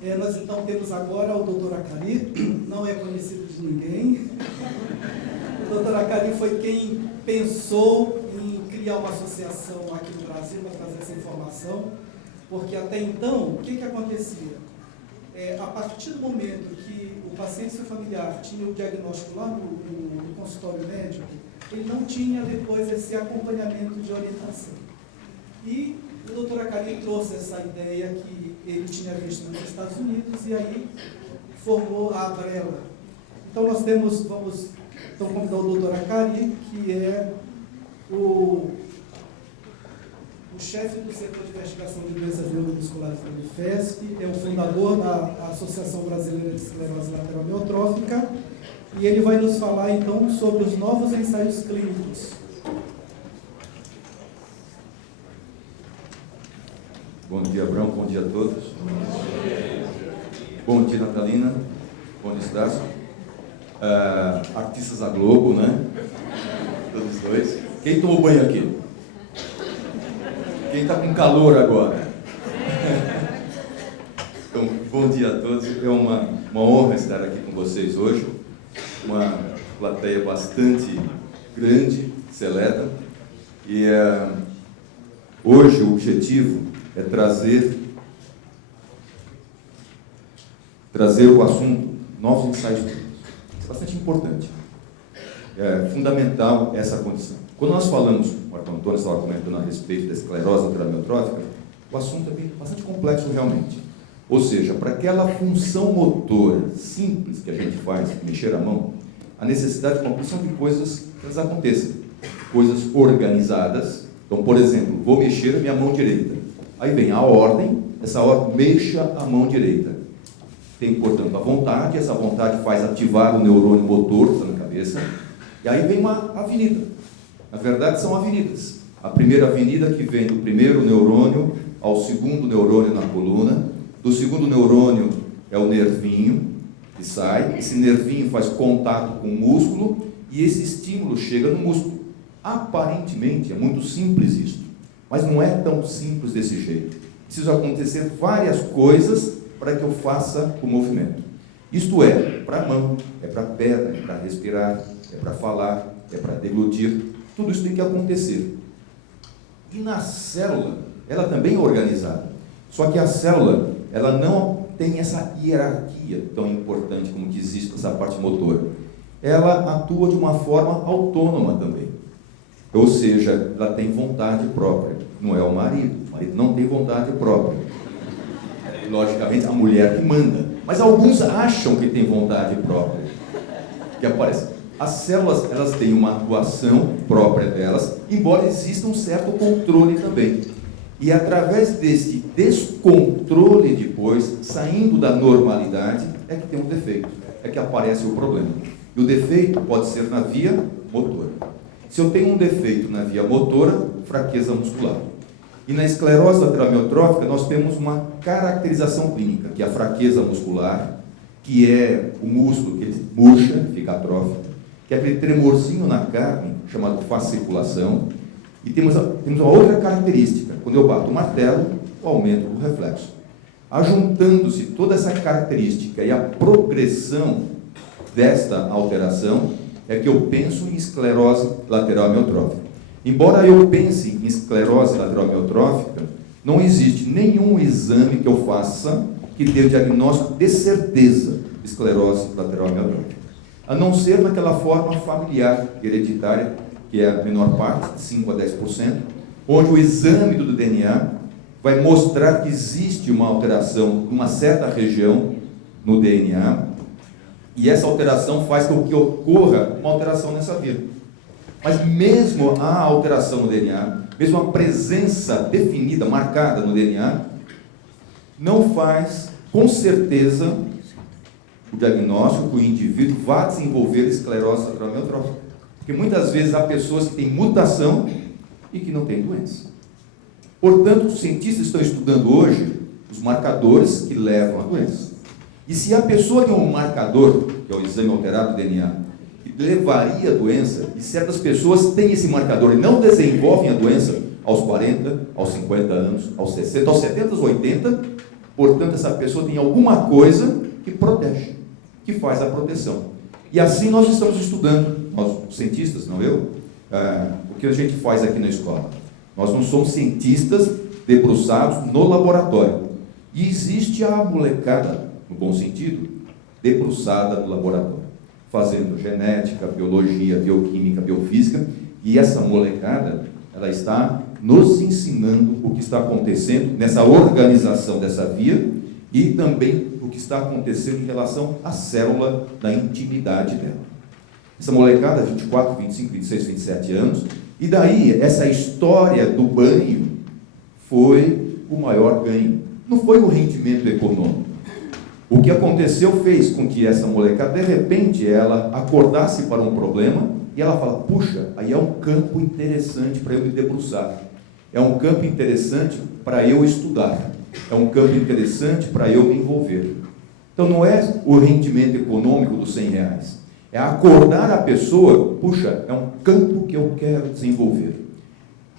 Nós então temos agora o Dr. Acari, não é conhecido de ninguém. O Dr. Acari foi quem pensou em criar uma associação aqui no Brasil para trazer essa informação, porque até então, o que acontecia? A partir do momento que o paciente e seu familiar tinha o diagnóstico lá no consultório médico, ele não tinha depois esse acompanhamento de orientação. E o Dr. Acari trouxe essa ideia que ele tinha visto nos Estados Unidos e aí formou a Abrela. Então nós vamos então convidar o Dr. Acari, que é o chefe do setor de investigação de doenças neuromusculares da Unifesp, é o fundador da Associação Brasileira de Esclerose Lateral Amiotrófica, e ele vai nos falar então sobre os novos ensaios clínicos. Bom dia, Abrão. Bom dia a todos. Bom dia, Natalina. Bom dia, Estácio. Artistas da Globo, né? Todos dois. Quem tomou banho aqui? Quem está com calor agora? Então, bom dia a todos. É uma honra estar aqui com vocês hoje. Uma plateia bastante grande, seleta. E hoje o objetivo é trazer o assunto novos ensaios clínicos. É bastante importante. É fundamental essa condição. Quando nós falamos, o Marco Antônio estava comentando a respeito da esclerose lateral amiotrófica, o assunto é bastante complexo realmente. Ou seja, para aquela função motora simples que a gente faz, mexer a mão, a necessidade de uma porção de coisas que elas aconteçam. Coisas organizadas. Então, por exemplo, vou mexer a minha mão direita. Aí vem a ordem, essa ordem mexa a mão direita. Tem, portanto, a vontade, essa vontade faz ativar o neurônio motor que está na cabeça, e aí vem uma avenida. Na verdade, são avenidas. A primeira avenida que vem do primeiro neurônio ao segundo neurônio na coluna, do segundo neurônio é o nervinho que sai, esse nervinho faz contato com o músculo, e esse estímulo chega no músculo. Aparentemente, é muito simples isso. Mas não é tão simples desse jeito. Precisa acontecer várias coisas para que eu faça o movimento. Isto é para a mão, é para a perna, é para respirar, é para falar, é para deglutir. Tudo isso tem que acontecer. E na célula, ela também é organizada. Só que a célula, ela não tem essa hierarquia tão importante como que existe nessa parte motora. Ela atua de uma forma autônoma também. Ou seja, ela tem vontade própria. Não é o marido não tem vontade própria. Logicamente, a mulher que manda. Mas alguns acham que tem vontade própria. Que aparece. As células, elas têm uma atuação própria delas, embora exista um certo controle também. E através desse descontrole depois, saindo da normalidade, é que tem um defeito. É que aparece o problema. E o defeito pode ser na via motora. Se eu tenho um defeito na via motora, fraqueza muscular. E na esclerose lateral amiotrófica, nós temos uma caracterização clínica, que é a fraqueza muscular, que é o músculo que ele murcha, fica atrófico, que é aquele tremorzinho na carne, chamado fasciculação. E temos uma outra característica. Quando eu bato o martelo, o aumento do reflexo. Ajuntando-se toda essa característica e a progressão desta alteração, é que eu penso em esclerose lateral amiotrófica. Embora eu pense em esclerose lateral amiotrófica, não existe nenhum exame que eu faça que dê o diagnóstico de certeza de esclerose lateral amiotrófica. A não ser naquela forma familiar hereditária, que é a menor parte, de 5 a 10%, onde o exame do DNA vai mostrar que existe uma alteração em uma certa região no DNA, e essa alteração faz com que ocorra uma alteração nessa via. Mas mesmo a alteração no DNA, mesmo a presença definida, marcada no DNA, não faz, com certeza, o diagnóstico que o indivíduo vá desenvolver esclerose lateral amiotrófica. Porque muitas vezes há pessoas que têm mutação e que não têm doença. Portanto, os cientistas estão estudando hoje os marcadores que levam à doença. E se a pessoa tem um marcador, que é o exame alterado do DNA, que levaria à doença, e certas pessoas têm esse marcador e não desenvolvem a doença aos 40, aos 50 anos, aos 60, aos 70, aos 80, Portanto, essa pessoa tem alguma coisa que protege, que faz a proteção. E assim nós estamos estudando, nós cientistas, não eu, o que a gente faz aqui na escola. Nós não somos cientistas debruçados no laboratório. E existe a molecada, no bom sentido, debruçada no laboratório, fazendo genética, biologia, bioquímica, biofísica, e essa molecada, ela está nos ensinando o que está acontecendo nessa organização dessa via e também o que está acontecendo em relação à célula da intimidade dela. Essa molecada, 24, 25, 26, 27 anos, e daí essa história do banho foi o maior ganho. Não foi o rendimento econômico. O que aconteceu fez com que essa molecada, de repente, ela acordasse para um problema e ela fala, puxa, aí é um campo interessante para eu me debruçar. É um campo interessante para eu estudar. É um campo interessante para eu me envolver. Então, não é o rendimento econômico dos R$100. É acordar a pessoa, puxa, é um campo que eu quero desenvolver.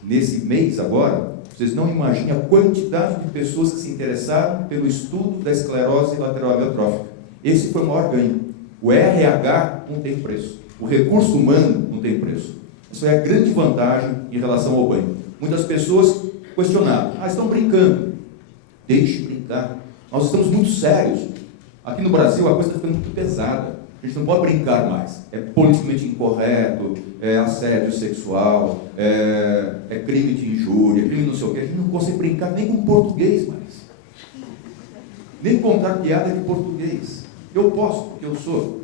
Nesse mês agora, vocês não imaginam a quantidade de pessoas que se interessaram pelo estudo da esclerose lateral amiotrófica. Esse foi o maior ganho. O RH não tem preço. O recurso humano não tem preço. Isso é a grande vantagem em relação ao banho. Muitas pessoas questionaram. Estão brincando. Deixe brincar. Nós estamos muito sérios. Aqui no Brasil a coisa está ficando muito pesada. A gente não pode brincar mais. É politicamente incorreto, é assédio sexual, é crime de injúria, crime não sei o quê. A gente não consegue brincar nem com português mais. Nem contar piada de português. Eu posso, porque eu sou.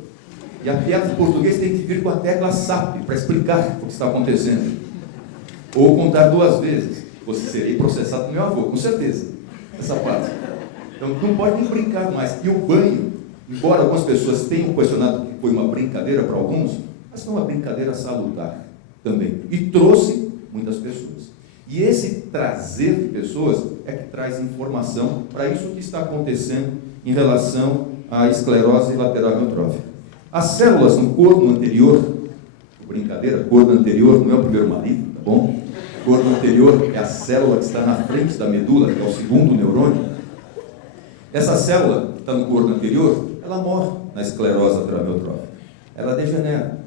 E a piada de português tem que vir com a tecla SAP para explicar o que está acontecendo. Ou contar 2 vezes. Você seria processado do meu avô, com certeza. Essa parte. Então não pode nem brincar mais. E o banho, embora algumas pessoas tenham questionado que foi uma brincadeira para alguns, mas foi uma brincadeira salutar também. E trouxe muitas pessoas. E esse trazer de pessoas é que traz informação para isso que está acontecendo em relação à esclerose lateral amiotrófica. As células no corno anterior, brincadeira, corno anterior não é o primeiro marido, tá bom? Corno anterior é a célula que está na frente da medula, que é o segundo neurônio. Essa célula que está no corno anterior, ela morre na esclerose lateral amiotrófica. Ela degenera.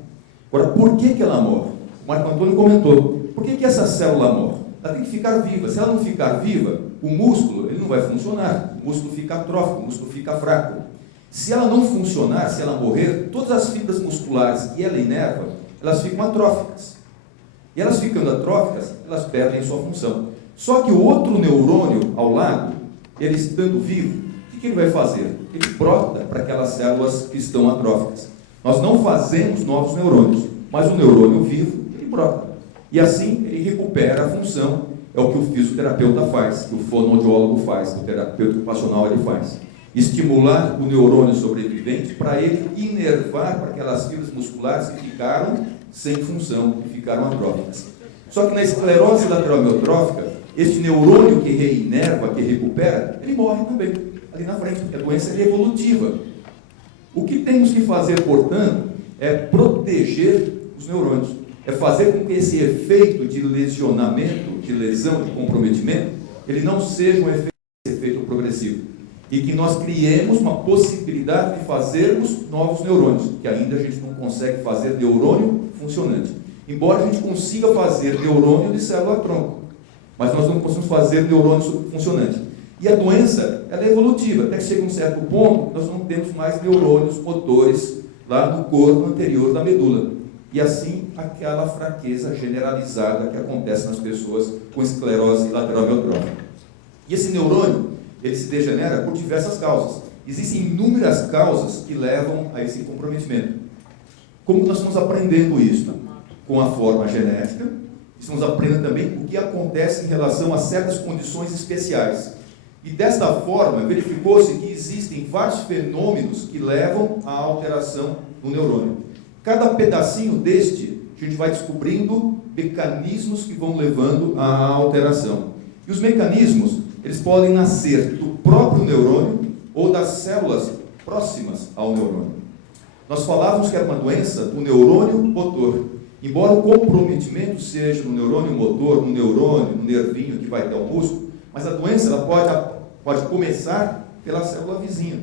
Agora, por que ela morre? O Marco Antônio comentou. Por que essa célula morre? Ela tem que ficar viva. Se ela não ficar viva, o músculo ele não vai funcionar. O músculo fica atrófico, o músculo fica fraco. Se ela não funcionar, se ela morrer, todas as fibras musculares que ela inerva, elas ficam atróficas. E elas ficando atróficas, elas perdem sua função. Só que o outro neurônio ao lado, ele estando vivo, o que ele vai fazer? Ele brota para aquelas células que estão atróficas. Nós não fazemos novos neurônios, mas o neurônio vivo, ele brota. E assim, ele recupera a função. É o que o fisioterapeuta faz, que o fonoaudiólogo faz, que o terapeuta ocupacional ele faz. Estimular o neurônio sobrevivente para ele inervar para aquelas fibras musculares que ficaram sem função, que ficaram atróficas. Só que na esclerose lateral amiotrófica, este neurônio que reinerva, que recupera, ele morre também, ali na frente, porque a doença é evolutiva. O que temos que fazer, portanto, é proteger os neurônios, é fazer com que esse efeito de lesionamento, de lesão, de comprometimento, ele não seja um efeito progressivo. E que nós criemos uma possibilidade de fazermos novos neurônios, que ainda a gente não consegue fazer neurônio funcionante. Embora a gente consiga fazer neurônio de célula-tronco, mas nós não conseguimos fazer neurônio funcionante. E a doença, ela é evolutiva, até que chega um certo ponto, nós não temos mais neurônios motores lá no corpo anterior da medula. E assim, aquela fraqueza generalizada que acontece nas pessoas com esclerose lateral amiotrófica. E esse neurônio, ele se degenera por diversas causas. Existem inúmeras causas que levam a esse comprometimento. Como nós estamos aprendendo isso? Com a forma genética, estamos aprendendo também o que acontece em relação a certas condições especiais. E desta forma, verificou-se que existem vários fenômenos que levam à alteração do neurônio. Cada pedacinho deste, a gente vai descobrindo mecanismos que vão levando à alteração. E os mecanismos, eles podem nascer do próprio neurônio ou das células próximas ao neurônio. Nós falávamos que era uma doença do neurônio motor. Embora o comprometimento seja no neurônio motor, no neurônio, no nervinho que vai até o músculo, mas a doença ela pode começar pela célula vizinha.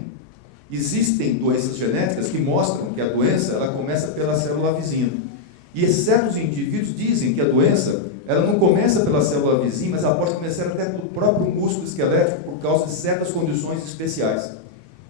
Existem doenças genéticas que mostram que a doença ela começa pela célula vizinha. E certos indivíduos dizem que a doença ela não começa pela célula vizinha, mas ela pode começar até pelo próprio músculo esquelético por causa de certas condições especiais.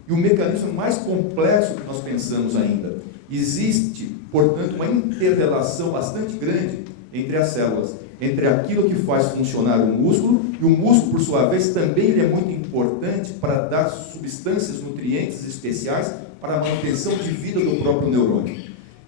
E o mecanismo mais complexo que nós pensamos ainda. Existe, portanto, uma inter-relação bastante grande entre as células, entre aquilo que faz funcionar o músculo, e o músculo, por sua vez, também ele é muito importante para dar substâncias, nutrientes especiais para a manutenção de vida do próprio neurônio.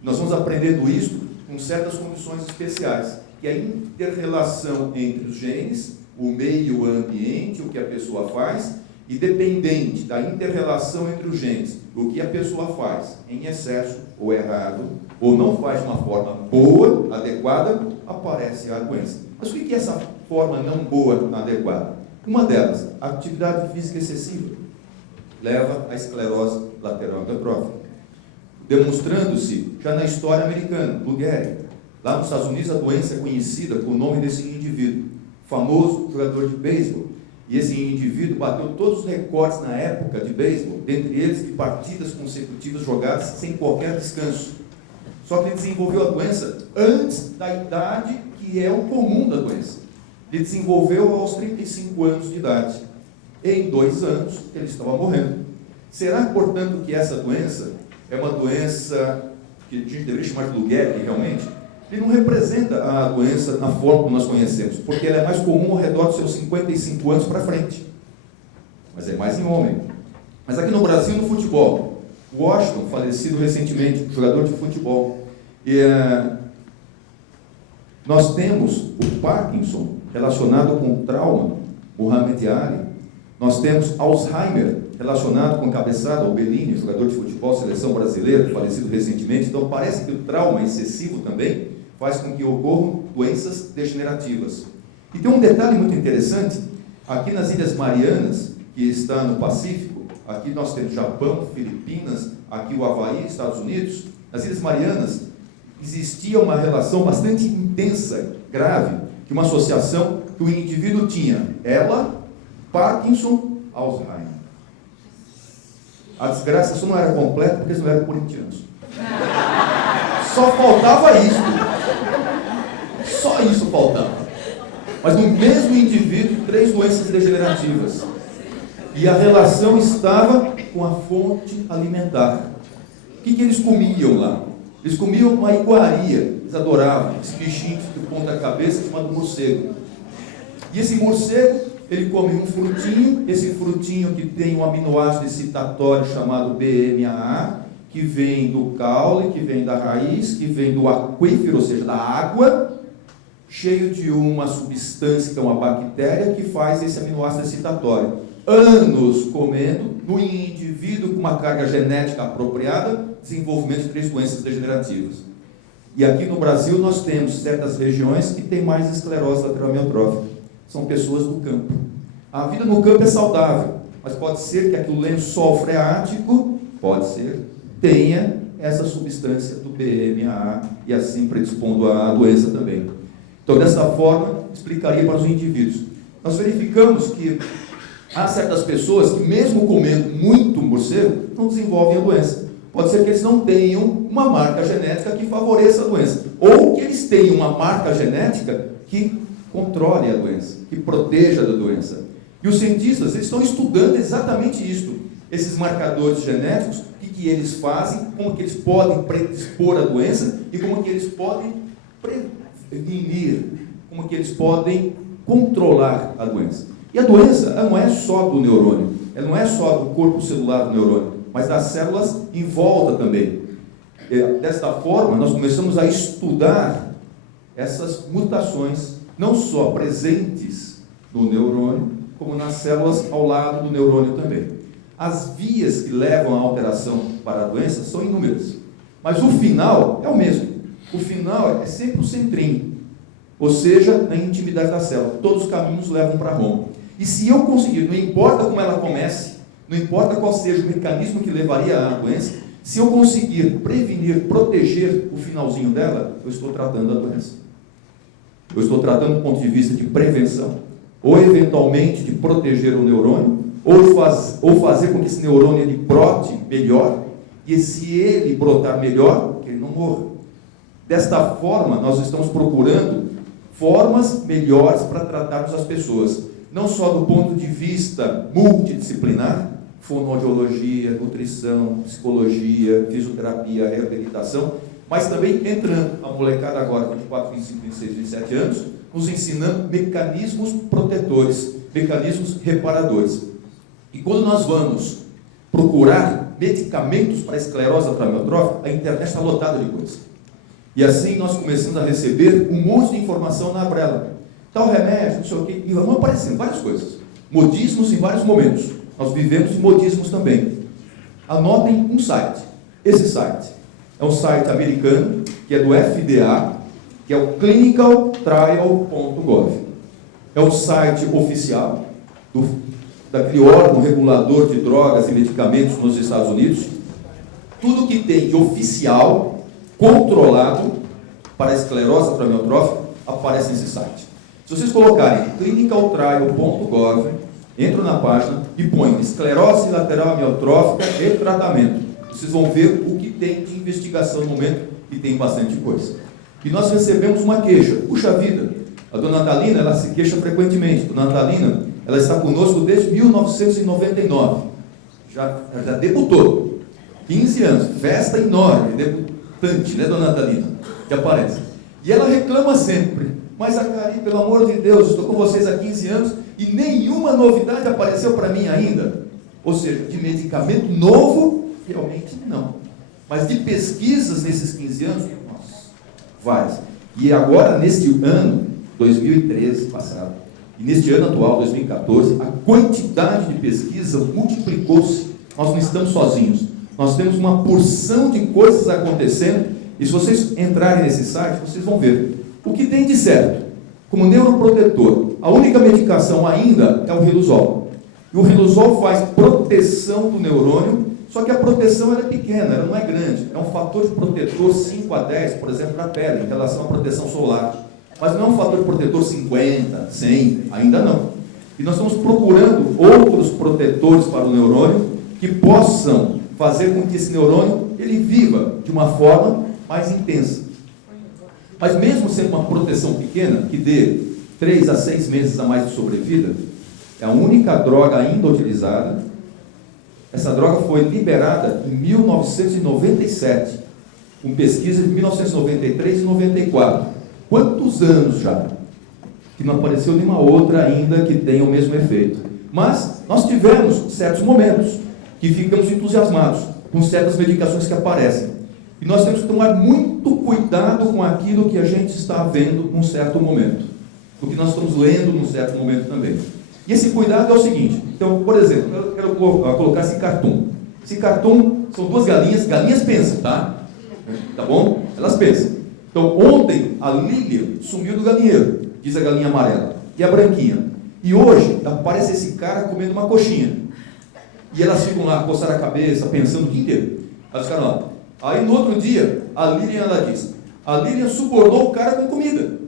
Nós vamos aprendendo isso com certas condições especiais, que é a inter-relação entre os genes, o meio ambiente, o que a pessoa faz, e dependente da inter-relação entre os genes, o que a pessoa faz em excesso ou errado, ou não faz de uma forma boa, adequada, aparece a doença. Mas o que é essa forma não boa, adequada? Uma delas, a atividade física excessiva, leva à esclerose lateral amiotrófica. Demonstrando-se, já na história americana, Lou Gehrig, lá nos Estados Unidos, a doença é conhecida com o nome desse indivíduo, famoso jogador de beisebol. E esse indivíduo bateu todos os recordes na época de beisebol, dentre eles de partidas consecutivas jogadas sem qualquer descanso. Só que ele desenvolveu a doença antes da idade que é o comum da doença. Ele desenvolveu aos 35 anos de idade. Em 2 anos, ele estava morrendo. Será, portanto, que essa doença é uma doença que a gente deveria chamar de Lou Gehrig, realmente? Ele não representa a doença na forma como nós conhecemos, porque ela é mais comum ao redor dos seus 55 anos para frente. Mas é mais em homem. Mas aqui no Brasil, no futebol, o Washington, falecido recentemente, jogador de futebol, nós temos o Parkinson relacionado com trauma, Muhammad Ali. Nós temos Alzheimer relacionado com cabeçada, o Bellini, jogador de futebol, seleção brasileira, falecido recentemente. Então parece que o trauma excessivo também faz com que ocorram doenças degenerativas. E tem um detalhe muito interessante, aqui nas Ilhas Marianas, que está no Pacífico, aqui nós temos Japão, Filipinas, aqui o Havaí, Estados Unidos. Nas Ilhas Marianas existia uma relação bastante intensa, grave, de uma associação que o indivíduo tinha, ela, Parkinson, Alzheimer. A desgraça só não era completa porque eles não eram corintianos. Só faltava isso. Só isso faltava. Mas no mesmo indivíduo, 3 doenças degenerativas. E a relação estava com a fonte alimentar. O que eles comiam lá? Eles comiam uma iguaria. Eles adoravam esse bichinho de ponta cabeça chamado morcego. E esse morcego, ele come um frutinho, esse frutinho que tem um aminoácido excitatório chamado BMAA, que vem do caule, que vem da raiz, que vem do aquífero, ou seja, da água, cheio de uma substância, que é uma bactéria, que faz esse aminoácido excitatório. Anos comendo, no indivíduo com uma carga genética apropriada, desenvolvimento de 3 doenças degenerativas. E aqui no Brasil nós temos certas regiões que têm mais esclerose lateral amiotrófica. São pessoas do campo. A vida no campo é saudável, mas pode ser que aqui o lençol freático, pode ser, tenha essa substância do BMAA e assim predispondo à doença também. Então, dessa forma, explicaria para os indivíduos. Nós verificamos que há certas pessoas que, mesmo comendo muito morcego, não desenvolvem a doença. Pode ser que eles não tenham uma marca genética que favoreça a doença, ou que eles tenham uma marca genética que controle a doença, que proteja da doença. E os cientistas eles estão estudando exatamente isso, esses marcadores genéticos, o que eles fazem, como que eles podem predispor a doença e como que eles podem prevenir, como que eles podem controlar a doença. E a doença ela não é só do neurônio, ela não é só do corpo celular do neurônio, mas das células em volta também. Desta forma, nós começamos a estudar essas mutações, não só presentes no neurônio, como nas células ao lado do neurônio também. As vias que levam à alteração para a doença são inúmeras, mas o final é o mesmo. O final é sempre o centrinho, ou seja, na intimidade da célula. Todos os caminhos levam para Roma. E se eu conseguir, não importa como ela comece, não importa qual seja o mecanismo que levaria à doença, se eu conseguir prevenir, proteger o finalzinho dela, eu estou tratando a doença. Eu estou tratando do ponto de vista de prevenção, ou eventualmente de proteger o neurônio, ou fazer com que esse neurônio ele brote melhor, e se ele brotar melhor, que ele não morra. Desta forma, nós estamos procurando formas melhores para tratarmos as pessoas, não só do ponto de vista multidisciplinar, fonoaudiologia, nutrição, psicologia, fisioterapia, reabilitação, mas também entrando a molecada agora, 24, 25, 26, 27 anos, nos ensinando mecanismos protetores, mecanismos reparadores. E quando nós vamos procurar medicamentos para esclerose lateral amiotrófica, a internet está lotada de coisa. E assim nós começamos a receber um monte de informação na Abrela. Tal remédio, não sei o quê, e vão aparecendo várias coisas. Modismos em vários momentos. Nós vivemos em modismos também. Anotem um site. Esse site é um site americano, que é do FDA, que é o clinicaltrial.gov. É o site oficial daquele órgão regulador de drogas e medicamentos nos Estados Unidos. Tudo que tem de oficial, controlado para a esclerose lateral amiotrófica, aparece nesse site. Se vocês colocarem clinicaltrial.gov, entram na página e põem esclerose lateral amiotrófica e tratamento. Vocês vão ver o que tem de investigação no momento, e tem bastante coisa. E nós recebemos uma queixa. Puxa vida, a dona Natalina, ela se queixa frequentemente. A dona Natalina, ela está conosco desde 1999. Já debutou. 15 anos, festa enorme, debutante, né, dona Natalina? Que aparece. E ela reclama sempre. Mas, Acari, pelo amor de Deus, estou com vocês há 15 anos e nenhuma novidade apareceu para mim ainda. Ou seja, de medicamento novo, realmente não. Mas de pesquisas nesses 15 anos, nossa, várias. E agora, neste ano, 2013, passado, e neste ano atual, 2014, a quantidade de pesquisa multiplicou-se. Nós não estamos sozinhos. Nós temos uma porção de coisas acontecendo, e se vocês entrarem nesse site, vocês vão ver o que tem de certo. Como neuroprotetor, a única medicação ainda é o Riluzol. E o Riluzol faz proteção do neurônio, só que a proteção ela é pequena, ela não é grande. É um fator de protetor 5 a 10, por exemplo, na pele, em relação à proteção solar. Mas não é um fator de protetor 50, 100, ainda não. E nós estamos procurando outros protetores para o neurônio que possam fazer com que esse neurônio ele viva de uma forma mais intensa. Mas mesmo sendo uma proteção pequena, que dê 3 a 6 meses a mais de sobrevida, é a única droga ainda utilizada. Essa droga foi liberada em 1997, com pesquisa de 1993 e 94. Quantos anos já? Que não apareceu nenhuma outra ainda que tenha o mesmo efeito. Mas nós tivemos certos momentos que ficamos entusiasmados com certas medicações que aparecem. E nós temos que tomar muito cuidado com aquilo que a gente está vendo num certo momento, do que nós estamos lendo num certo momento também. E esse cuidado é o seguinte, então, por exemplo, eu quero colocar esse cartoon. Esse cartoon são duas galinhas, galinhas pensam, tá? Tá bom? Elas pensam. Então, ontem a Lília sumiu do galinheiro, diz a galinha amarela, e a branquinha. E hoje aparece esse cara comendo uma coxinha. E elas ficam lá, coçando a cabeça, pensando o dia inteiro. Elas ficam lá. Aí no outro dia, a Lilian ela diz, a Lilian subornou o cara com comida.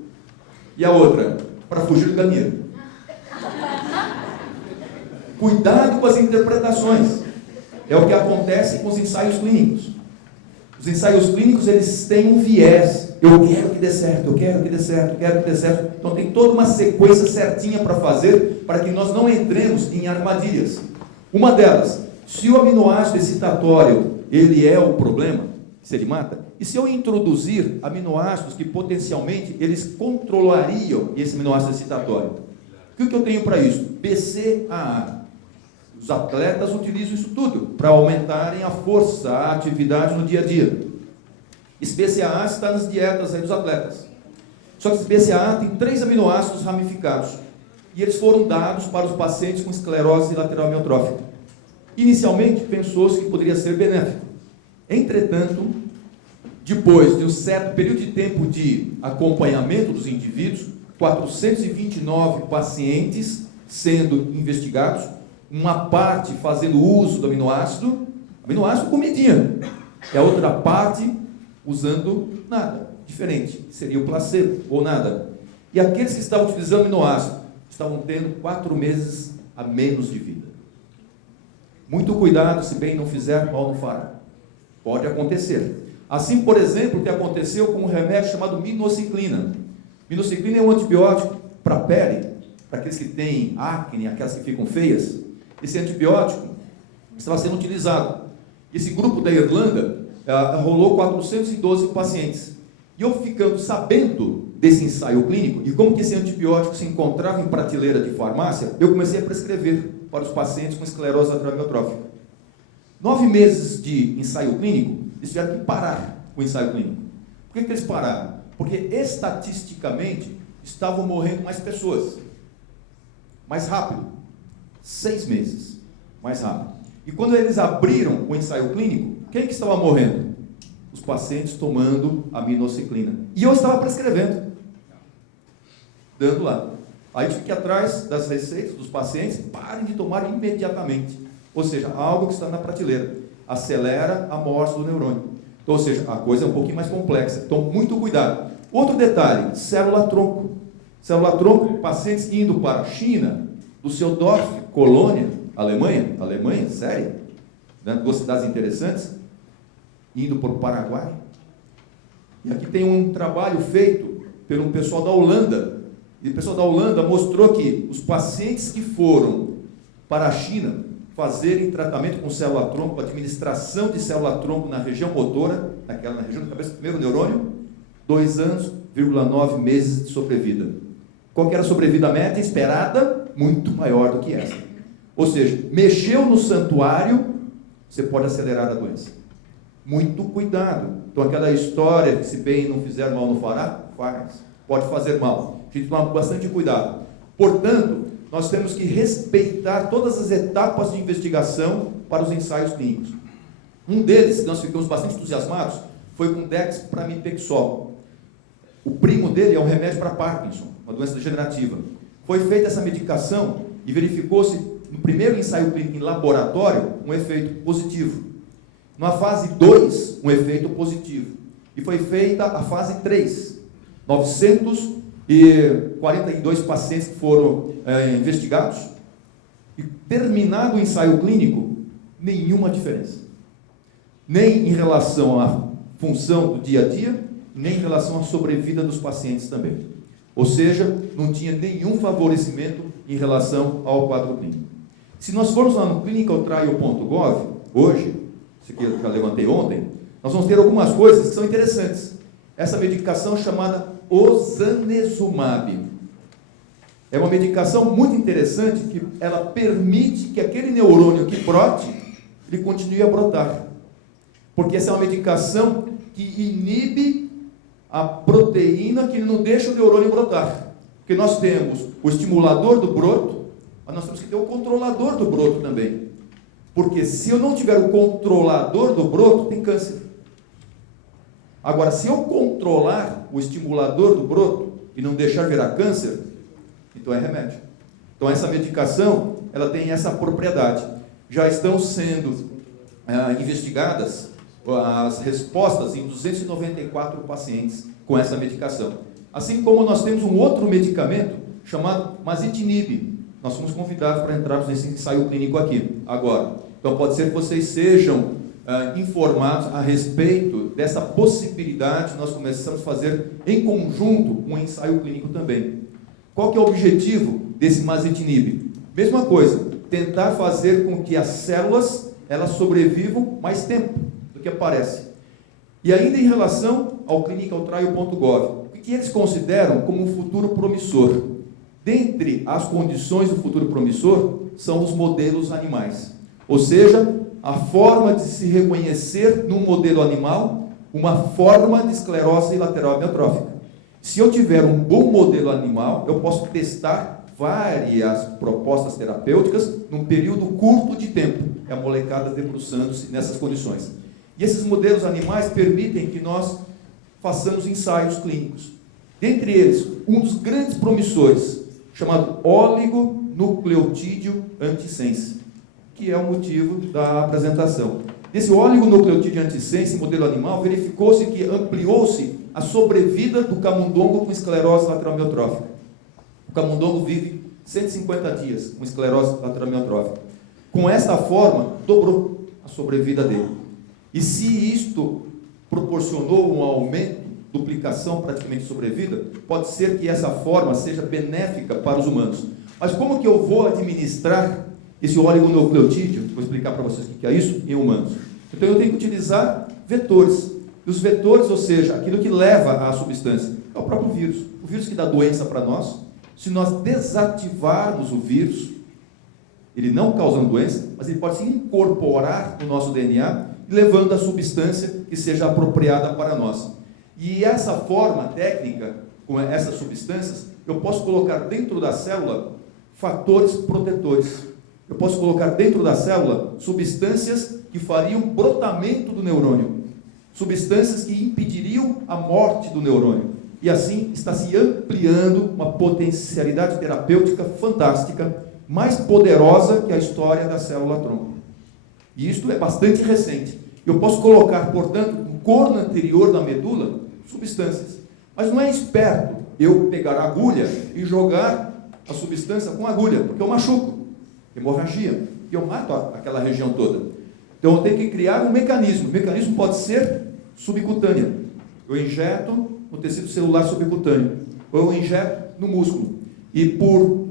E a outra, para fugir do galinheiro. Cuidado com as interpretações. É o que acontece com os ensaios clínicos. Os ensaios clínicos, eles têm um viés. Eu quero que dê certo, eu quero que dê certo, eu quero que dê certo. Então tem toda uma sequência certinha para fazer, para que nós não entremos em armadilhas. Uma delas, se o aminoácido excitatório ele é o problema, se ele mata, e se eu introduzir aminoácidos que potencialmente eles controlariam esse aminoácido excitatório? O que eu tenho para isso? BCAA. Os atletas utilizam isso tudo para aumentarem a força, a atividade no dia a dia. Esse BCAA está nas dietas aí dos atletas. Só que esse BCAA tem 3 aminoácidos ramificados. E eles foram dados para os pacientes com esclerose lateral amiotrófica. Inicialmente, pensou-se que poderia ser benéfico. Entretanto, depois de um certo período de tempo de acompanhamento dos indivíduos, 429 pacientes sendo investigados, uma parte fazendo uso do aminoácido comidinha, e a outra parte usando nada, diferente, seria o placebo ou nada. E aqueles que estavam utilizando aminoácido estavam tendo 4 meses a menos de vida. Muito cuidado, se bem não fizer, mal não fará. Pode acontecer. Assim, por exemplo, o que aconteceu com um remédio chamado minociclina. Minociclina é um antibiótico para a pele, para aqueles que têm acne, aquelas que ficam feias. Esse antibiótico estava sendo utilizado. Esse grupo da Irlanda rolou 412 pacientes. E eu ficando sabendo desse ensaio clínico e como que esse antibiótico se encontrava em prateleira de farmácia, eu comecei a prescrever para os pacientes com esclerose lateral amiotrófica. 9 meses de ensaio clínico, eles tiveram que parar o ensaio clínico. Por que eles pararam? Porque estatisticamente estavam morrendo mais pessoas. Mais rápido. 6 meses. Mais rápido. E quando eles abriram o ensaio clínico, quem que estava morrendo? Os pacientes tomando a minociclina. E eu estava prescrevendo. Dando lá. Aí tive que ir atrás das receitas dos pacientes, parem de tomar imediatamente. Ou seja, algo que está na prateleira. Acelera a morte do neurônio. Então, ou seja, a coisa é um pouquinho mais complexa. Então, muito cuidado. Outro detalhe, célula-tronco. Célula-tronco, pacientes indo para a China, Düsseldorf, Colônia, Alemanha, sério, né? 2 cidades interessantes, indo para o Paraguai. E aqui tem um trabalho feito pelo pessoal da Holanda. E o pessoal da Holanda mostrou que os pacientes que foram para a China fazerem tratamento com célula-tronco, administração de célula-tronco na região motora, na região da cabeça do primeiro neurônio, 2 anos, 9 meses de sobrevida. Qual que era a sobrevida média esperada? Muito maior do que essa. Ou seja, mexeu no santuário, você pode acelerar a doença. Muito cuidado. Então aquela história que se bem não fizer mal não fará, faz. Pode fazer mal. A gente toma bastante cuidado. Portanto, nós temos que respeitar todas as etapas de investigação para os ensaios clínicos. Um deles, que nós ficamos bastante entusiasmados, foi com dexpramipexol. O primo dele é um remédio para Parkinson, uma doença degenerativa. Foi feita essa medicação e verificou-se, no primeiro ensaio clínico em laboratório, um efeito positivo. Na fase 2, um efeito positivo. E foi feita a fase 3. 942 pacientes que foram investigados. E terminado o ensaio clínico, nenhuma diferença. Nem em relação à função do dia a dia, nem em relação à sobrevida dos pacientes também. Ou seja, não tinha nenhum favorecimento em relação ao quadro clínico. Se nós formos lá no clinicaltrial.gov, hoje, isso aqui eu já levantei ontem, nós vamos ter algumas coisas que são interessantes. Essa medicação chamada Osanezumab. É uma medicação muito interessante que ela permite que aquele neurônio que brote, ele continue a brotar. Porque essa é uma medicação que inibe a proteína que não deixa o neurônio brotar. Porque nós temos o estimulador do broto, mas nós temos que ter o controlador do broto também. Porque se eu não tiver o controlador do broto, tem câncer. Agora, se eu controlar o estimulador do broto e não deixar virar câncer, então é remédio. Então essa medicação, ela tem essa propriedade. Já estão sendo investigadas as respostas em 294 pacientes com essa medicação. Assim como nós temos um outro medicamento chamado masitinib. Nós fomos convidados para entrarmos nesse ensaio clínico aqui, agora. Então pode ser que vocês sejam informados a respeito dessa possibilidade. Nós começamos a fazer em conjunto um ensaio clínico também. Qual que é o objetivo desse masitinib? Mesma coisa, tentar fazer com que as células elas sobrevivam mais tempo do que aparece. E ainda em relação ao clinicaltrial.gov, o que eles consideram como um futuro promissor? Dentre as condições do futuro promissor são os modelos animais. Ou seja, a forma de se reconhecer num modelo animal uma forma de esclerose lateral amiotrófica. Se eu tiver um bom modelo animal, eu posso testar várias propostas terapêuticas num período curto de tempo. É a molecada debruçando-se nessas condições. E esses modelos animais permitem que nós façamos ensaios clínicos. Dentre eles, um dos grandes promissores, chamado oligonucleotídeo antissense, que é o motivo da apresentação. Nesse oligonucleotídeo antissense, modelo animal, verificou-se que ampliou-se a sobrevida do camundongo com esclerose lateral amiotrófica. O camundongo vive 150 dias com esclerose lateral amiotrófica. Com esta forma, dobrou a sobrevida dele. E se isto proporcionou um aumento, duplicação praticamente de sobrevida, pode ser que essa forma seja benéfica para os humanos. Mas como que eu vou administrar esse oligonucleotídeo, vou explicar para vocês o que é isso, em humanos. Então eu tenho que utilizar vetores. E os vetores, ou seja, aquilo que leva à substância, é o próprio vírus. O vírus que dá doença para nós. Se nós desativarmos o vírus, ele não causando doença, mas ele pode se incorporar no nosso DNA, levando a substância que seja apropriada para nós. E essa forma técnica, com essas substâncias, eu posso colocar dentro da célula fatores protetores. Eu posso colocar dentro da célula substâncias que fariam brotamento do neurônio, substâncias que impediriam a morte do neurônio. E assim está se ampliando uma potencialidade terapêutica fantástica, mais poderosa que a história da célula-tronco. E isto é bastante recente. Eu posso colocar, portanto, no corno anterior da medula, substâncias. Mas não é esperto eu pegar a agulha e jogar a substância com a agulha, porque eu machuco, hemorragia, e eu mato aquela região toda. Então eu tenho que criar um mecanismo. O mecanismo pode ser subcutâneo. Eu injeto no tecido celular subcutâneo, ou eu injeto no músculo. E por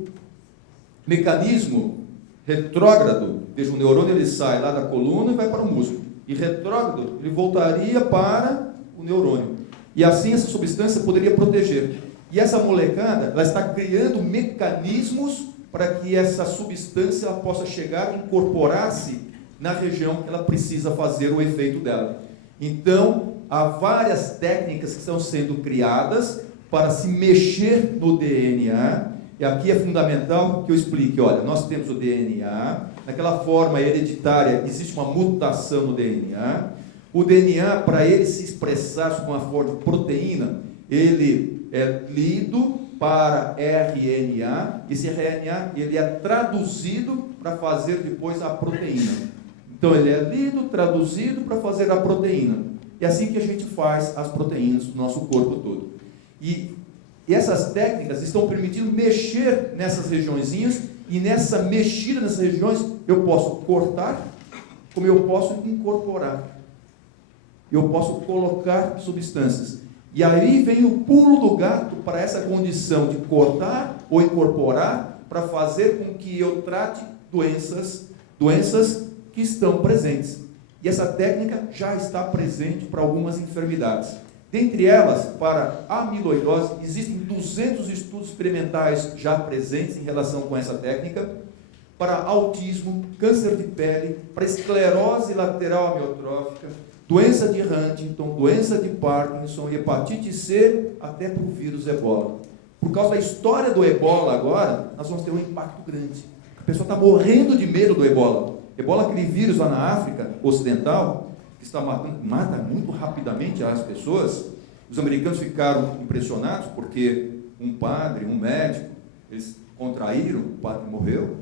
mecanismo retrógrado, veja, o neurônio ele sai lá da coluna e vai para o músculo. E retrógrado, ele voltaria para o neurônio. E assim essa substância poderia proteger. E essa molecada, ela está criando mecanismos para que essa substância ela possa chegar e incorporar-se na região que ela precisa fazer o efeito dela. Então, há várias técnicas que estão sendo criadas para se mexer no DNA. E aqui é fundamental que eu explique, olha, nós temos o DNA, naquela forma hereditária existe uma mutação no DNA. O DNA, para ele se expressar com uma forma de proteína, ele é lido para RNA, esse RNA ele é traduzido para fazer depois a proteína. Então ele é lido, traduzido para fazer a proteína. É assim que a gente faz as proteínas do nosso corpo todo. E essas técnicas estão permitindo mexer nessas regiõezinhas, e nessa mexida nessas regiões eu posso cortar, como eu posso incorporar. Eu posso colocar substâncias. E aí vem o pulo do gato para essa condição de cortar ou incorporar, para fazer com que eu trate doenças que estão presentes. E essa técnica já está presente para algumas enfermidades. Dentre elas, para a amiloidose, existem 200 estudos experimentais já presentes em relação com essa técnica. Para autismo, câncer de pele, para esclerose lateral amiotrófica, doença de Huntington, doença de Parkinson, hepatite C, até para o vírus ebola. Por causa da história do ebola agora, nós vamos ter um impacto grande. A pessoa está morrendo de medo do ebola. Ebola é aquele vírus lá na África Ocidental, que está mata muito rapidamente as pessoas. Os americanos ficaram impressionados porque um padre, um médico, eles contraíram, o padre morreu,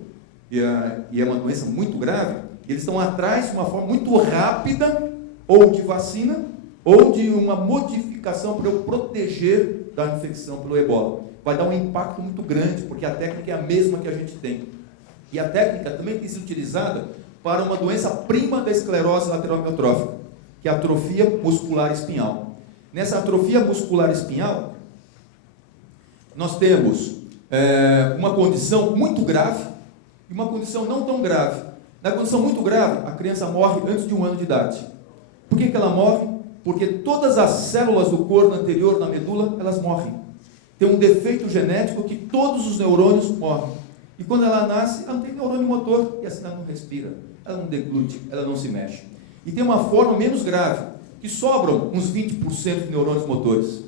e é uma doença muito grave. Eles estão atrás de uma forma muito rápida, ou de vacina, ou de uma modificação para eu proteger da infecção pelo ebola. Vai dar um impacto muito grande, porque a técnica é a mesma que a gente tem. E a técnica também tem sido utilizada para uma doença prima da esclerose lateral amiotrófica, que é a atrofia muscular espinhal. Nessa atrofia muscular espinhal, nós temos uma condição muito grave e uma condição não tão grave. Na condição muito grave, a criança morre antes de 1 ano de idade. Por que ela morre? Porque todas as células do corno anterior na medula, elas morrem. Tem um defeito genético que todos os neurônios morrem. E quando ela nasce, ela não tem neurônio motor, e assim ela não respira, ela não deglute, ela não se mexe. E tem uma forma menos grave, que sobram uns 20% de neurônios motores.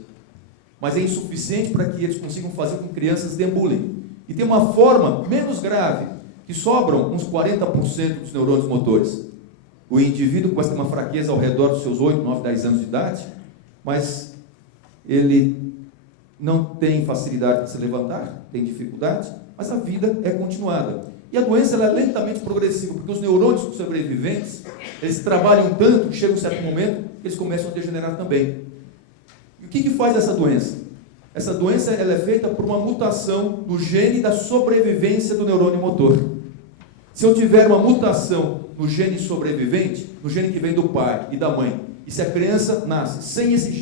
Mas é insuficiente para que eles consigam fazer com que crianças deambulem. E tem uma forma menos grave, que sobram uns 40% dos neurônios motores. O indivíduo começa a ter uma fraqueza ao redor dos seus 8, 9, 10 anos de idade, mas ele não tem facilidade de se levantar, tem dificuldade, mas a vida é continuada. E a doença ela é lentamente progressiva, porque os neurônios sobreviventes, eles trabalham tanto que chega um certo momento que eles começam a degenerar também. E o que faz essa doença? Essa doença ela é feita por uma mutação do gene da sobrevivência do neurônio motor. Se eu tiver uma mutação no gene sobrevivente, no gene que vem do pai e da mãe, e se a criança nasce sem esse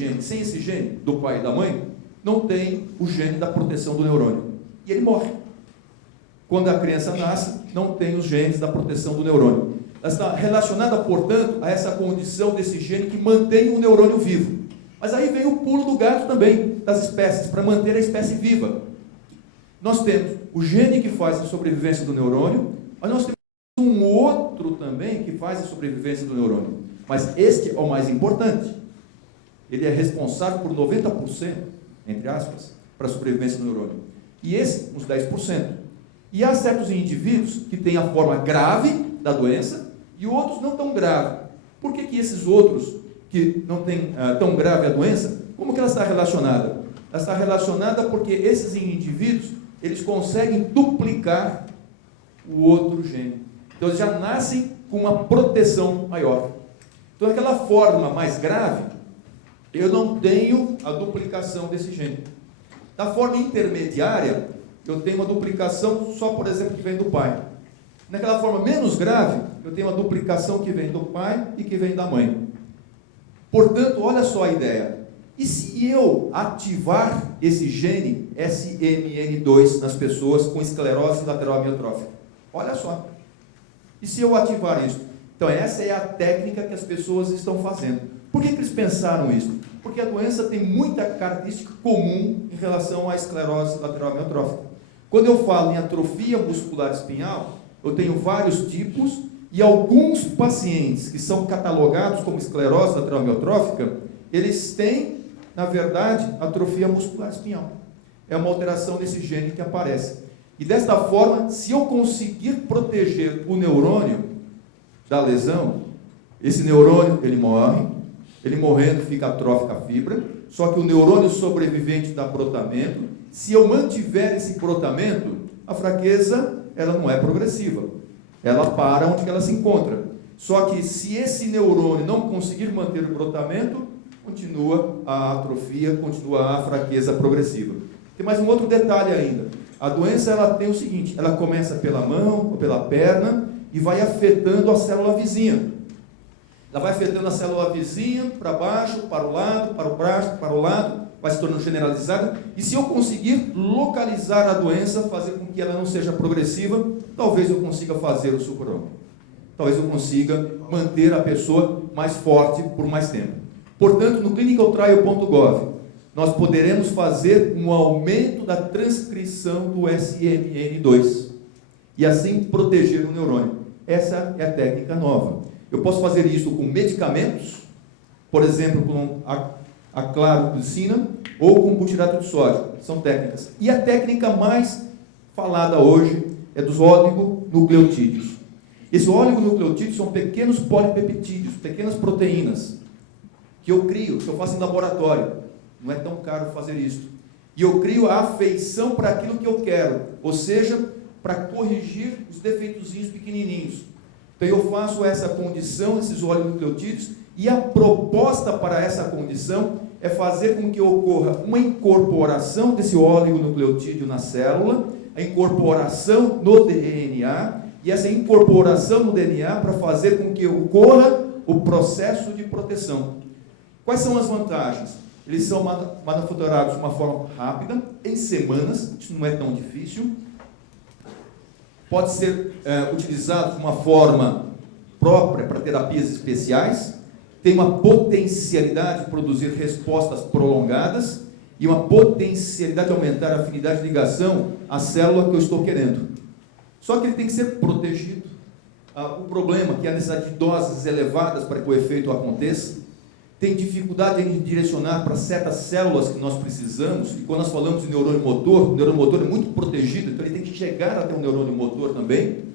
gene do pai e da mãe, não tem o gene da proteção do neurônio. E ele morre. Quando a criança nasce, não tem os genes da proteção do neurônio. Ela está relacionada, portanto, a essa condição desse gene que mantém o neurônio vivo. Mas aí vem o pulo do gato também, das espécies, para manter a espécie viva. Nós temos o gene que faz a sobrevivência do neurônio, mas nós temos um outro também que faz a sobrevivência do neurônio. Mas este é o mais importante. Ele é responsável por 90%, entre aspas, para a sobrevivência do neurônio. E esse, uns 10%. E há certos indivíduos que têm a forma grave da doença e outros não tão grave. Por que esses outros que não têm tão grave a doença, como que ela está relacionada? Ela está relacionada porque esses indivíduos, eles conseguem duplicar o outro gene. Então, eles já nascem com uma proteção maior. Então, aquela forma mais grave, eu não tenho a duplicação desse gene. Da forma intermediária, eu tenho uma duplicação só, por exemplo, que vem do pai. Naquela forma menos grave, eu tenho uma duplicação que vem do pai e que vem da mãe. Portanto, olha só a ideia. E se eu ativar esse gene SMN2 nas pessoas com esclerose lateral amiotrófica? Olha só. E se eu ativar isso? Então, essa é a técnica que as pessoas estão fazendo. Por que eles pensaram isso? Porque a doença tem muita característica comum em relação à esclerose lateral amiotrófica. Quando eu falo em atrofia muscular espinhal, eu tenho vários tipos e alguns pacientes que são catalogados como esclerose lateral amiotrófica, eles têm, na verdade, atrofia muscular espinhal. É uma alteração desse gene que aparece. E desta forma, se eu conseguir proteger o neurônio da lesão, esse neurônio, ele morre, ele morrendo fica atrófica a fibra, só que o neurônio sobrevivente dá brotamento. Se eu mantiver esse brotamento, a fraqueza, ela não é progressiva. Ela para onde ela se encontra. Só que se esse neurônio não conseguir manter o brotamento, continua a atrofia, continua a fraqueza progressiva. Tem mais um outro detalhe ainda. A doença, ela tem o seguinte, ela começa pela mão ou pela perna e vai afetando a célula vizinha. Ela vai afetando a célula vizinha, para baixo, para o lado, para o braço, para o lado, vai se tornando generalizada. E se eu conseguir localizar a doença, fazer com que ela não seja progressiva, talvez eu consiga fazer o super-homem. Talvez eu consiga manter a pessoa mais forte por mais tempo. Portanto, no clinicaltrial.gov, nós poderemos fazer um aumento da transcrição do SMN2 e assim proteger o neurônio. Essa é a técnica nova. Eu posso fazer isso com medicamentos, por exemplo, com a clarotocina ou com butirato de sódio. São técnicas. E a técnica mais falada hoje é dos oligonucleotídeos. Esses oligonucleotídeos são pequenos polipeptídeos, pequenas proteínas, que eu crio, que eu faço em laboratório. Não é tão caro fazer isso. E eu crio a afeição para aquilo que eu quero, ou seja, para corrigir os defeitozinhos pequenininhos. Então eu faço essa condição, esses oligonucleotídeos, e a proposta para essa condição é fazer com que ocorra uma incorporação desse oligonucleotídeo na célula, a incorporação no DNA, e essa incorporação no DNA para fazer com que ocorra o processo de proteção. Quais são as vantagens? Eles são manufaturados de uma forma rápida, em semanas, isso não é tão difícil. Pode ser utilizado de uma forma própria para terapias especiais, tem uma potencialidade de produzir respostas prolongadas e uma potencialidade de aumentar a afinidade de ligação à célula que eu estou querendo. Só que ele tem que ser protegido. O problema é que há necessidade de doses elevadas para que o efeito aconteça, tem dificuldade em direcionar para certas células que nós precisamos, e quando nós falamos de neurônio motor, o neurônio motor é muito protegido, então ele tem que chegar até o neurônio motor também,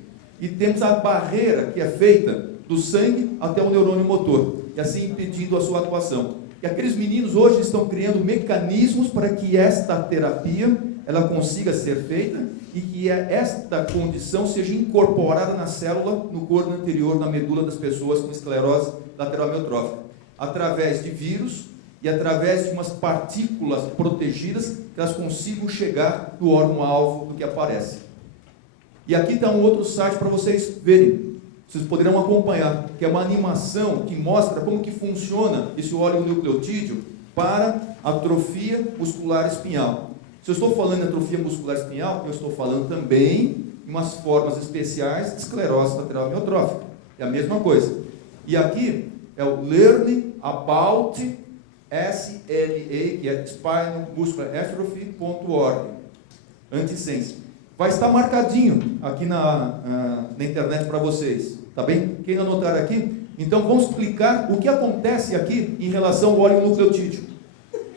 e temos a barreira que é feita do sangue até o neurônio motor, e assim impedindo a sua atuação. E aqueles meninos hoje estão criando mecanismos para que esta terapia ela consiga ser feita e que esta condição seja incorporada na célula, no corpo anterior, na medula das pessoas com esclerose lateral amiotrófica, através de vírus e através de umas partículas protegidas que elas consigam chegar no órgão-alvo do que aparece. E aqui está um outro site para vocês verem. Vocês poderão acompanhar, que é uma animação que mostra como que funciona esse oligonucleotídeo para atrofia muscular espinhal. Se eu estou falando de atrofia muscular espinhal, eu estou falando também em umas formas especiais de esclerose lateral amiotrófica. É a mesma coisa. E aqui é o Learn About SLA, que é Spinal Muscular Atrophy.org, anti-sense. Vai estar marcadinho aqui na internet para vocês, tá bem? Quem anotar aqui, então vamos explicar o que acontece aqui em relação ao oligonucleotídeo.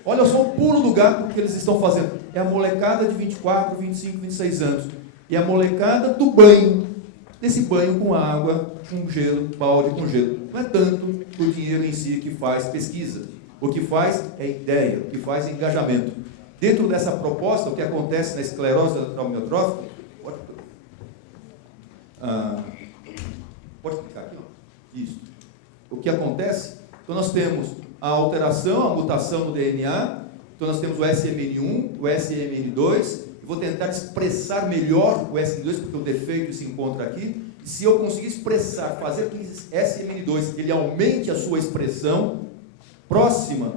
Olha só o pulo do gato que eles estão fazendo. É a molecada de 24, 25, 26 anos. E a molecada do banho. Desse banho com água, com gelo, balde com gelo. Não é tanto o dinheiro em si que faz pesquisa. O que faz é ideia, o que faz é engajamento. Dentro dessa proposta, o que acontece na esclerose lateral amiotrófica... Pode clicar aqui, ó. Isso. O que acontece? Então nós temos a alteração, a mutação no DNA. Então nós temos o SMN1, o SMN2. Eu vou tentar expressar melhor o SMN2, porque o defeito se encontra aqui. E se eu conseguir expressar, fazer que esse SMN2 ele aumente a sua expressão próxima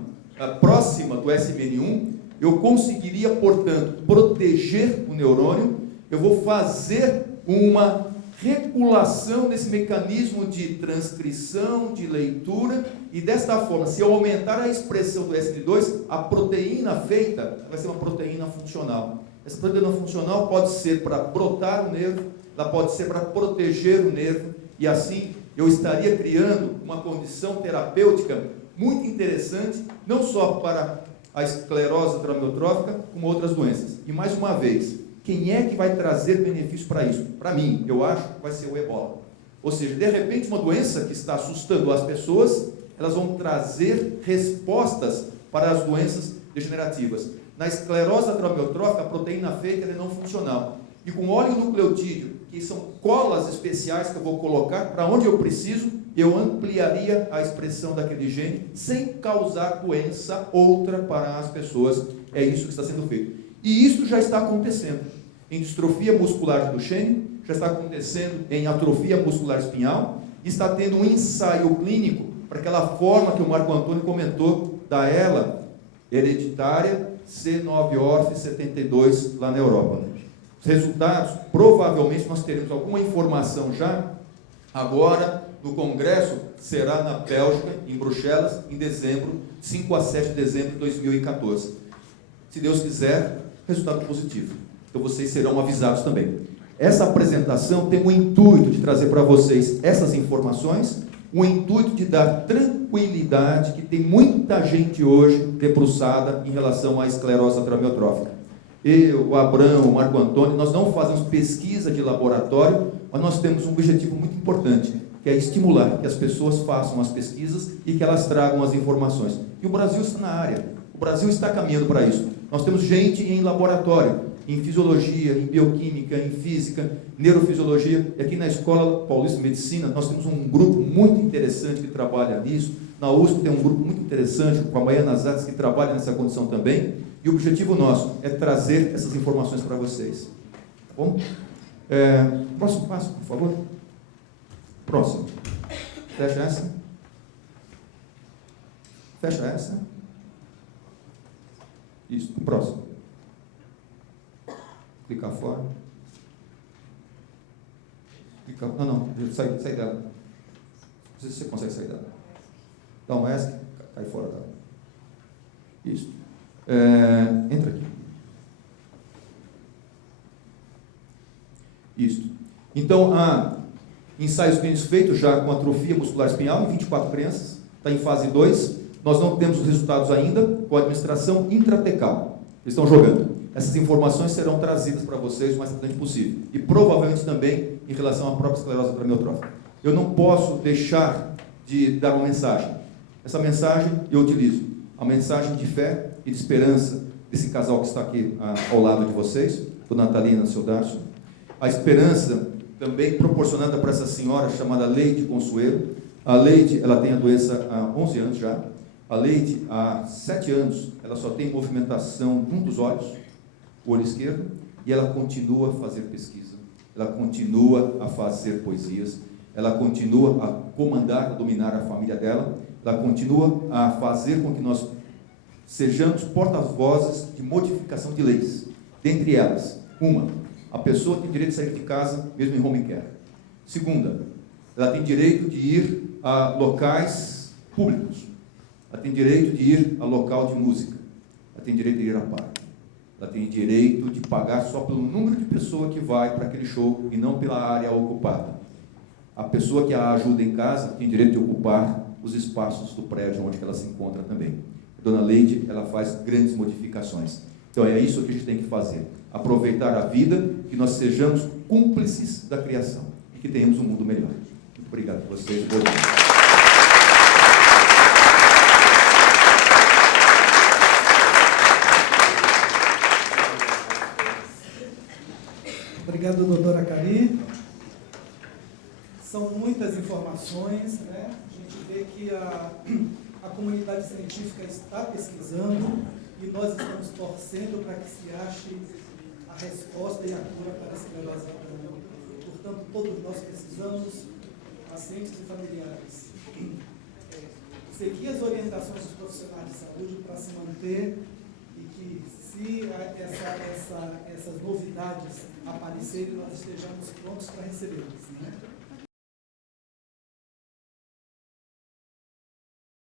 do SMN1, eu conseguiria, portanto, proteger o neurônio. Eu vou fazer uma regulação desse mecanismo de transcrição, de leitura, e desta forma, se eu aumentar a expressão do SMN2, a proteína feita vai ser uma proteína funcional. Essa proteína funcional pode ser para brotar o nervo, ela pode ser para proteger o nervo, e assim eu estaria criando uma condição terapêutica muito interessante, não só para a esclerose lateral amiotrófica, como outras doenças. E mais uma vez, quem é que vai trazer benefício para isso? Para mim, eu acho que vai ser o ebola. Ou seja, de repente, uma doença que está assustando as pessoas, elas vão trazer respostas para as doenças degenerativas. Na esclerose lateral amiotrófica, a proteína feita é não funcional. E com oligonucleotídeo, que são colas especiais que eu vou colocar para onde eu preciso, eu ampliaria a expressão daquele gene sem causar doença outra para as pessoas. É isso que está sendo feito. E isso já está acontecendo em distrofia muscular de Duchenne, já está acontecendo em atrofia muscular espinhal, e está tendo um ensaio clínico para aquela forma que o Marco Antônio comentou da ELA hereditária C9orf72 lá na Europa. Os resultados, provavelmente nós teremos alguma informação já agora no congresso, será na Bélgica, em Bruxelas, em dezembro, 5 a 7 de dezembro de 2014. Se Deus quiser, resultado positivo. Então vocês serão avisados também. Essa apresentação tem o intuito de trazer para vocês essas informações, o intuito de dar tranquilidade, que tem muita gente hoje debruçada em relação à esclerose lateral amiotrófica. Eu, o Abrão, o Marco Antônio, nós não fazemos pesquisa de laboratório, mas nós temos um objetivo muito importante, que é estimular que as pessoas façam as pesquisas e que elas tragam as informações. E o Brasil está na área, o Brasil está caminhando para isso. Nós temos gente em laboratório, em fisiologia, em bioquímica, em física, neurofisiologia. E aqui na Escola Paulista de Medicina, nós temos um grupo muito interessante que trabalha nisso. Na USP tem um grupo muito interessante, com a Maiana Zatz, que trabalha nessa condição também. E o objetivo nosso é trazer essas informações para vocês. Tá bom? Próximo passo, por favor. Próximo. Fecha essa. Fecha essa. Isso. Próximo. Clicar fora. Clicar. Não. Sai dela. Não sei se você consegue sair dela. Dá um ESC, cai fora dela. Isso. Entra aqui. Isso. Então, há ensaios clínicos feitos já com atrofia muscular espinhal em 24 crianças, está em fase 2. Nós não temos os resultados ainda com a administração intratecal. Eles estão jogando. Essas informações serão trazidas para vocês o mais rapidamente possível. E provavelmente também em relação à própria esclerose lateral amiotrófica. Eu não posso deixar de dar uma mensagem. Essa mensagem eu utilizo. A mensagem de fé e de esperança desse casal que está aqui ao lado de vocês, do Natalina e do seu Darcio. A esperança também proporcionada para essa senhora chamada Leite Consuelo. A Leite, ela tem a doença há 11 anos já. A Leite, há 7 anos, ela só tem movimentação de um dos olhos, o olho esquerdo, e ela continua a fazer pesquisa. ela continua a fazer poesias, ela continua a comandar, a dominar a família dela, ela continua a fazer com que nós sejamos porta-vozes de modificação de leis. Dentre elas, uma, a pessoa tem direito de sair de casa, mesmo em home care. Segunda, ela tem direito de ir a locais públicos. Ela tem direito de ir a local de música. Ela tem direito de ir a parque. Ela tem direito de pagar só pelo número de pessoas que vai para aquele show e não pela área ocupada. A pessoa que a ajuda em casa tem direito de ocupar os espaços do prédio onde ela se encontra também. A Dona Leide, ela faz grandes modificações. Então é isso que a gente tem que fazer. Aproveitar a vida, que nós sejamos cúmplices da criação e que tenhamos um mundo melhor. Muito obrigado a vocês. Boa noite. Obrigado, doutora Cari. São muitas informações, né? A gente vê que a comunidade científica está pesquisando e nós estamos torcendo para que se ache a resposta e a cura para a esclerose lateral. Portanto, todos nós precisamos, pacientes e familiares, seguir as orientações dos profissionais de saúde para se manter e que, se essas novidades aparecerem, nós estejamos prontos para recebê-las, né?